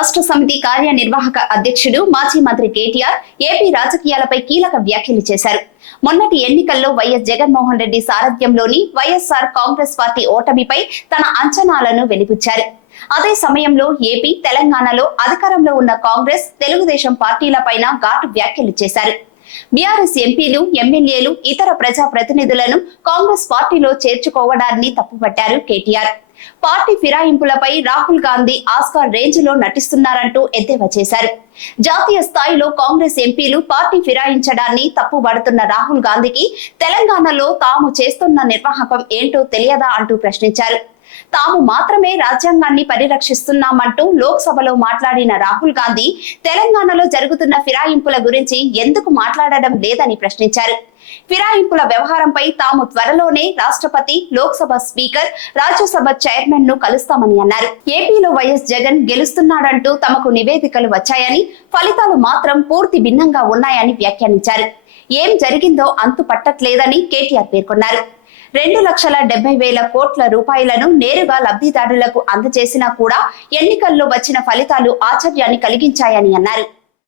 రాష్ట్ర సమితి కార్యనిర్వాహక అధ్యక్షుడు మాజీ మంత్రి కేటీఆర్ ఏపీ రాజకీయాలపై కీలక వ్యాఖ్యలు చేశారు. మొన్నటి ఎన్నికల్లో వైఎస్ జగన్మోహన్ రెడ్డి సారథ్యంలోని వైఎస్ఆర్ కాంగ్రెస్ పార్టీ ఓటమిపై తన అంచనాలను వెలిబుచ్చారు అదే సమయంలో ఏపీ తెలంగాణలో అధికారంలో ఉన్న కాంగ్రెస్ తెలుగుదేశం పార్టీలపైన ఘాటు వ్యాఖ్యలు చేశారు. బీఆర్ఎస్ ఎంపీలు ఎమ్మెల్యేలు ఇతర ప్రజా ప్రతినిధులను కాంగ్రెస్ పార్టీలో చేర్చుకోవడాన్ని తప్పుపట్టారు కేటీఆర్. పార్టీ ఫిరాయింపులపై రాహుల్ గాంధీ ఆస్కార్ రేంజ్లో నటిస్తున్నారంటూ ఎద్దేవా చేశారు. జాతీయ స్థాయిలో కాంగ్రెస్ ఎంపీలు పార్టీ ఫిరాయించడాన్ని తప్పుబడుతున్న రాహుల్ గాంధీకి తెలంగాణలో తాము చేస్తున్న నిర్వాహకం ఏంటో తెలియదా అంటూ ప్రశ్నించారు. తాము మాత్రమే రాజ్యాంగాన్ని పరిరక్షిస్తున్నామంటూ లోక్సభలో మాట్లాడిన రాహుల్ గాంధీ తెలంగాణలో జరుగుతున్న ఫిరాయింపుల గురించి ఎందుకు మాట్లాడడం లేదని ప్రశ్నించారు. ఫిరాయింపుల వ్యవహారంపై తాము త్వరలోనే రాష్ట్రపతి లోక్సభ స్పీకర్ రాజ్యసభ చైర్మన్ను కలుస్తామని అన్నారు. ఏపీలో వైఎస్ జగన్ గెలుస్తున్నాడంటూ తమకు నివేదికలు వచ్చాయని ఫలితాలు మాత్రం పూర్తి భిన్నంగా ఉన్నాయని వ్యాఖ్యానించారు. ఏం జరిగిందో అంతు పట్టట్లేదని కేటీఆర్ పేర్కొన్నారు. రెండు లక్షల డెబ్బై వేల కోట్ల రూపాయలను నేరుగా లబ్ధిదారులకు అందజేసినా కూడా ఎన్నికల్లో వచ్చిన ఫలితాలు ఆశ్చర్యాన్ని కలిగించాయని అన్నారు.